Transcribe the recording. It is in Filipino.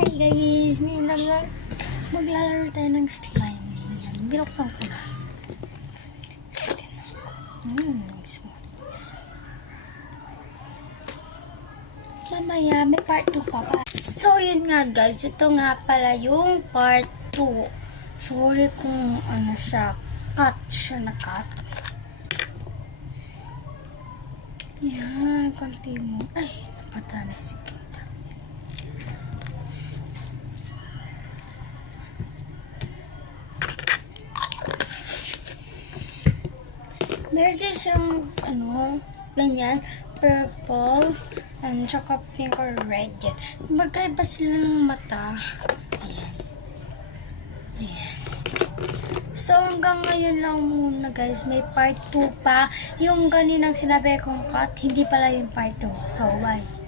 Hi guys! Ngayon maglalaro tayo ng slime. Yan, binuksan ko na. Mamaya, may part 2 pa ba? So, yun nga guys. Ito nga pala yung part 2. Sorry kung ano siya, cut siya na cut. Yan, konti mo. Ay, napadami si Kita. Meron din siyang, ganyan, purple, and tsaka pink or red yan. Magkaiba sila ng mata. Ayan. Ayan. So, hanggang ngayon lang muna guys. May part 2 pa. Yung ganinang sinabi kong cut, hindi pala yung part 2. So, bye.